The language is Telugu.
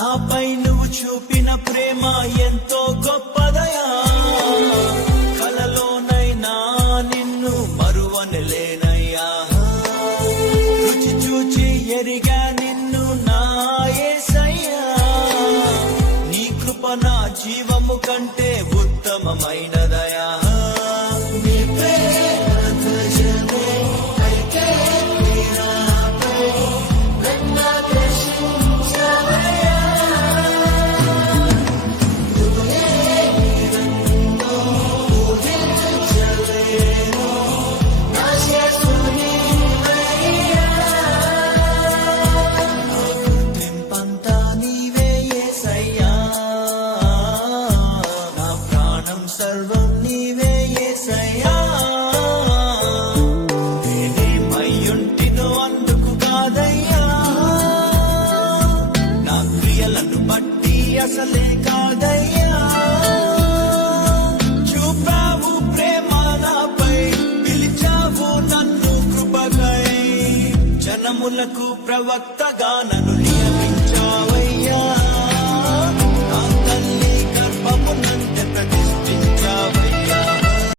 నాపై నువ్వు చూపిన ప్రేమ ఎంతో గొప్పదయా, కలలోనైనా నిన్ను మరువనలేనయ్యా. రుచి చూచి ఎరిగా నిన్ను నా యేసయ్యా, నీ కృప నా జీవము కంటే ఉత్తమమైనదయా. నీ ప్రేమ ధ్వజమే అయితే నీరాపై నన్ను ఆకర్షించవయ్యా. నువ్వు లేని నన్ను ఊహించలేను, నా యేసు నీవయ్యా. నా గుర్తింపంతా నీవే యేసయ్యా, నా ప్రాణం సర్వం నీవే యేసయ్యా. నేనేమయ్యుంటినో అందుకు కాదయ్యా, నా క్రియలను బట్టి అసలే కాదయ్యా. చూపావు ప్రేమ నాపై, పిలిచావు నన్ను కృపకై, జనములకు ప్రవక్తగా నన్ను